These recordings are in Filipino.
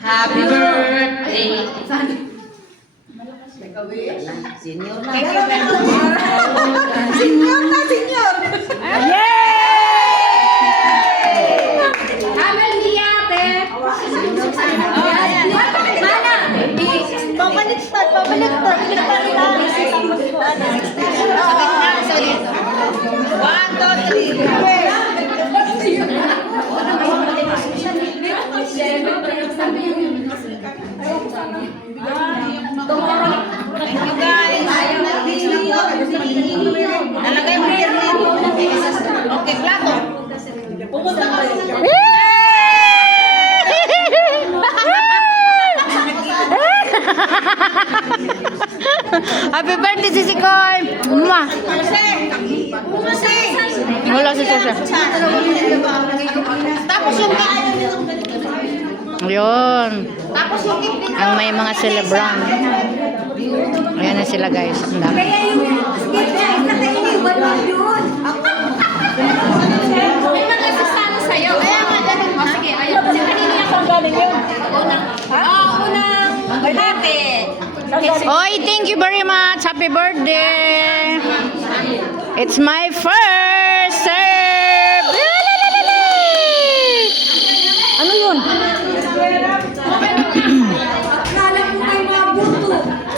Happy birthday. Senior na. Senior na, senior. Pabaliktad. One, two, three. Nalagay mo yan. Okay, plato. Pumunta ka rin. Happy birthday, Sisi Koy! Mwah! Wala si Sasha. Tapos yung Ayun. Ang may mga celebrant. Ayan na sila guys. Ang dami. May magasasano sa'yo. Kaya magaling. O sige, ayun. Kasi kanina yung kung galing yun. Unang birthday. Oy, thank you very much. Happy birthday. It's my first serve. Ano yun?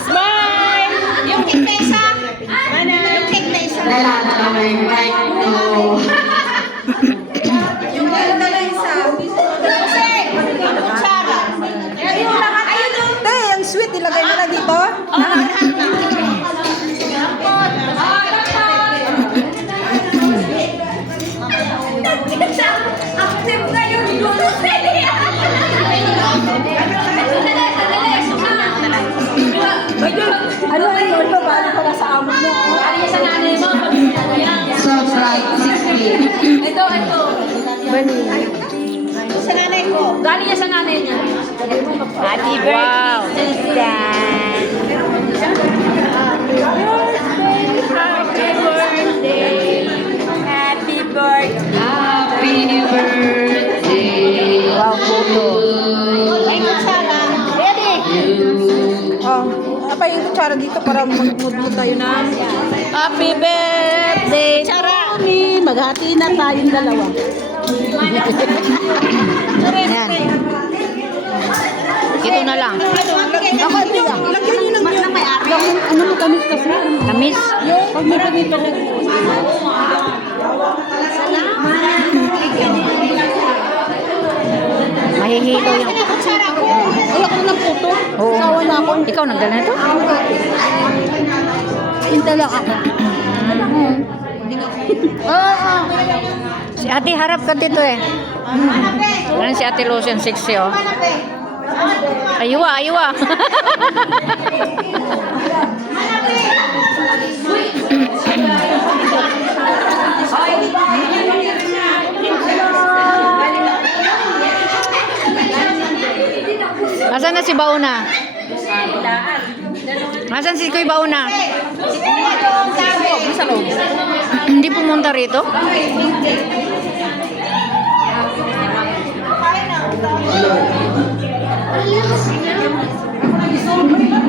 smile. Yung cake na isa. Yung cake na isa. Yung ganda na isa. Kutsara. Ang sweet, ilagay mo na dito. Active na yung dulo. Ano yun? Paano pala sa amo mo? Ano yung sa nanay mo? Ito. Sa nanay ko. Galing niya sa nanay niya. Happy birthday, Susan. Happy birthday. Happy birthday. Wow, photo. May kutsara. Ready? Apa yung kutsara dito para mag-move tayo na. Happy birthday. Charami, maghati na tayong dalawa. Ayan. Ito na lang. Ako, ito lang. Lagyan nyo lang yun. Ano mo kamis kasi? Kamis. Pag may kamis pa na. Mahihilo yung... Wala ko ng puto. Oo. Sawa na ako. Ikaw nagdala nito? Hinta lang ako. Oo. Si ate harap ka dito eh. Ano si ate Lotion 6 oh. Aywa. Nasaan na si Bauna? Nasaan si Kuy Bauna? Hindi pumunta rito? Hello.